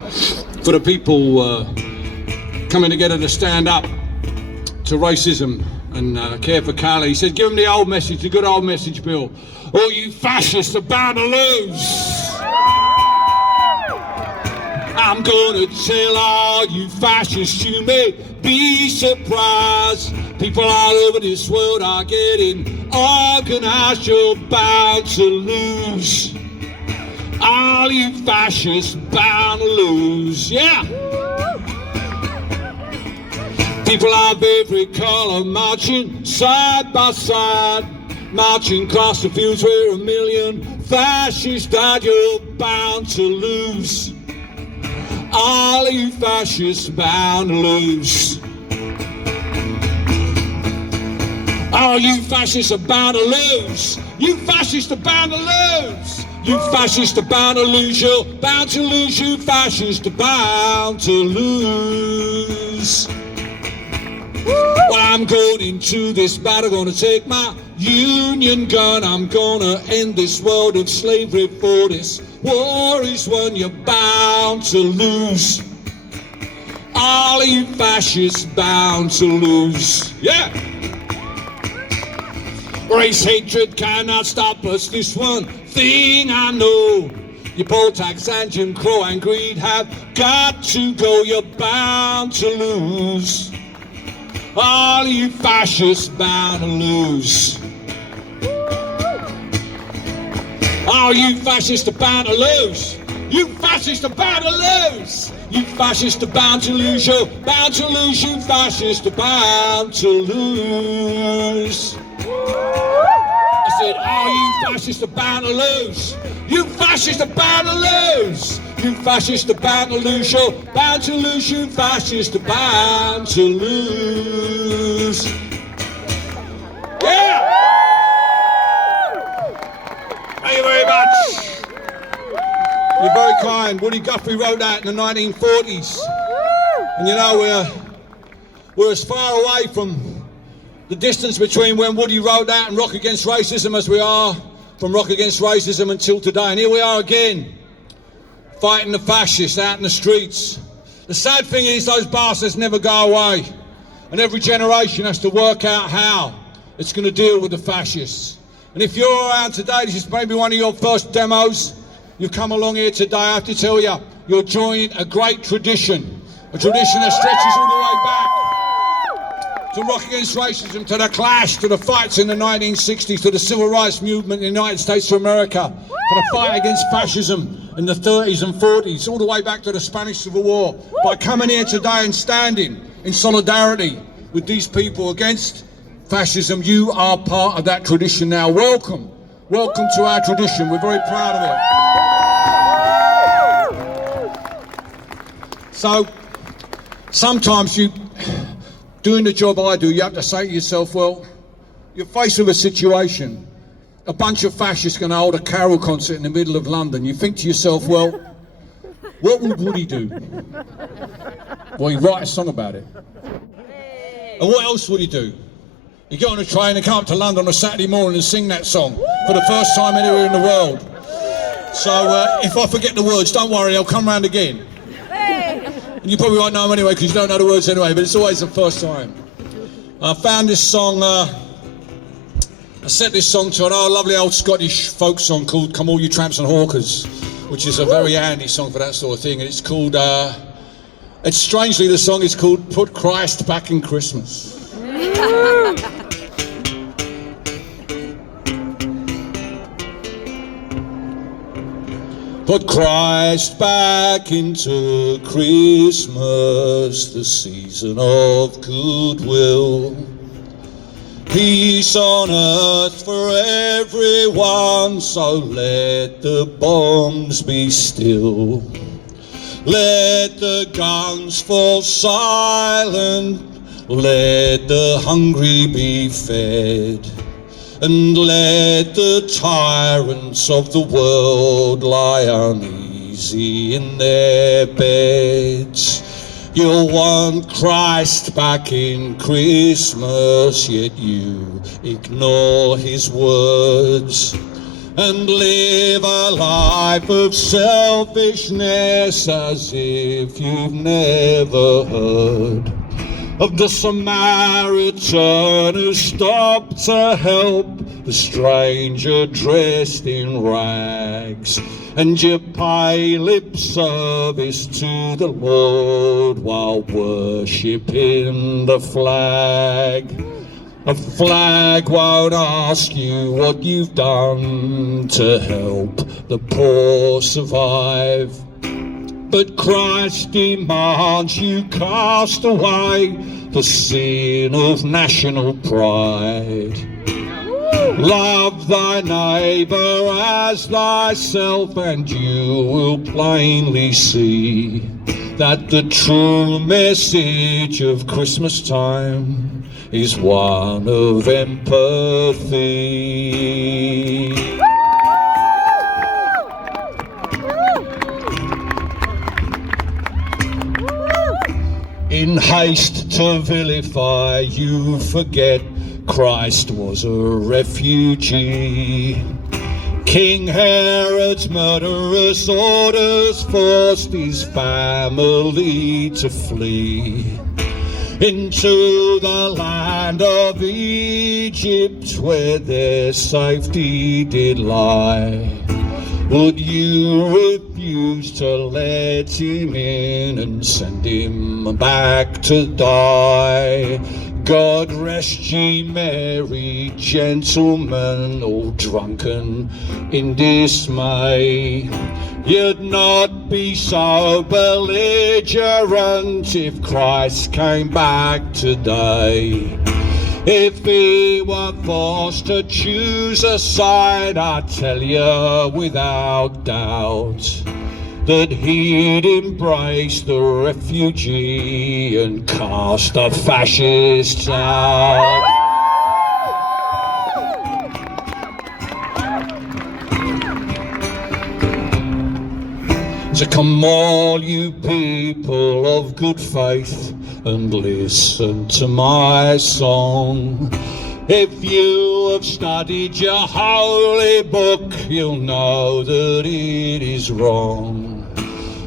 for the people coming together to stand up to racism and care for Cali. He said, give them the old message, the good old message, Bill. All you fascists are bound to lose. I'm gonna tell all you fascists, you may be surprised. People all over this world are getting organized, you're bound to lose. All you fascists bound to lose, yeah. People of every colour marching side by side, marching across the fields where 1 million fascists died, you're bound to lose. All you fascists bound to lose. All you fascists are bound to lose. You fascists are bound to lose. You fascists are bound to lose. You're bound to lose. You fascists are bound to lose. Well, I'm going into this battle, gonna take my union gun. I'm gonna end this world of slavery, for this war is one you're bound to lose. All you fascists bound to lose, yeah. Race hatred cannot stop us, this one thing I know. Your poll tax and Jim Crow and greed have got to go, you're bound to lose. All you fascists bound to lose. All you fascists are bound to lose. You fascists are bound to lose. You fascists are bound to lose. You're bound to lose. You fascists are bound to lose. I said, all you fascists are bound to lose. You fascists are bound to lose. You fascists are bound to lose. You're bound to lose. You fascists are bound to lose. Yeah! Thank you very much. You're very kind. Woodie Guthrie wrote that in the 1940s. And you know, we're as far away from the distance between when Woodie wrote that and Rock Against Racism as we are from Rock Against Racism until today. And here we are again, fighting the fascists out in the streets. The sad thing is those bastards never go away. And every generation has to work out how it's going to deal with the fascists. And if you're around today, this is maybe one of your first demos, you've come along here today, I have to tell you, you're joining a great tradition. A tradition that stretches all the way back to Rock Against Racism, to the Clash, to the fights in the 1960s, to the Civil Rights Movement in the United States of America, to the fight against fascism in the 30s and 40s, all the way back to the Spanish Civil War. By coming here today and standing in solidarity with these people against fascism, you are part of that tradition now. Welcome. Welcome to our tradition. We're very proud of it. So, sometimes doing the job I do, you have to say to yourself, well, you're faced with a situation. A bunch of fascists going to hold a carol concert in the middle of London. You think to yourself, well, what would Woodie do? Well, he'd write a song about it. And what else would he do? He'd get on a train and come up to London on a Saturday morning and sing that song for the first time anywhere in the world. So if I forget the words, don't worry, I'll come round again. And you probably won't know them anyway because you don't know the words anyway, but it's always the first time. I found this song, I sent this song to an old, lovely old Scottish folk song called Come All You Tramps and Hawkers, which is a very handy song for that sort of thing. And it's called, it's strangely, the song is called Put Christ Back in Christmas. Put Christ back into Christmas, the season of goodwill. Peace on earth for everyone, so let the bombs be still. Let the guns fall silent, let the hungry be fed. And let the tyrants of the world lie uneasy in their beds. You'll want Christ back in Christmas, yet you ignore his words. and live a life of selfishness as if you've never heard of the Samaritan who stopped to help the stranger dressed in rags, and you pay lip service to the Lord while worshipping the flag. A flag won't ask you what you've done to help the poor survive, but Christ demands you cast away the sin of national pride. Love thy neighbour as thyself, and you will plainly see that the true message of Christmas time is one of empathy. In haste to vilify, you forget Christ was a refugee. King Herod's murderous orders forced his family to flee into the land of Egypt, where their safety did lie. Would you refuse to let him in and send him back to die? God rest ye merry gentlemen, all drunken in dismay. You'd not be so belligerent if Christ came back today. If he were forced to choose a side, I tell you without doubt that he'd embrace the refugee and cast the fascists out. So come all you people of good faith and listen to my song. If you have studied your holy book, you'll know that it is wrong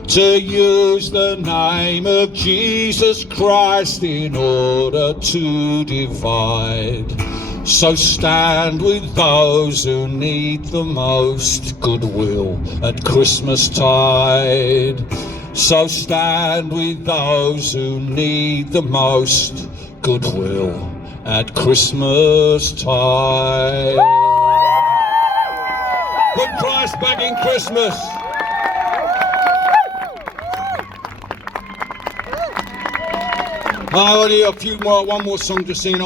to use the name of Jesus Christ in order to divide. So stand with those who need the most goodwill at Christmastide. So stand with those who need the most goodwill at Christmastide. Put Christ back in Christmas. I only a few more, one more song to sing.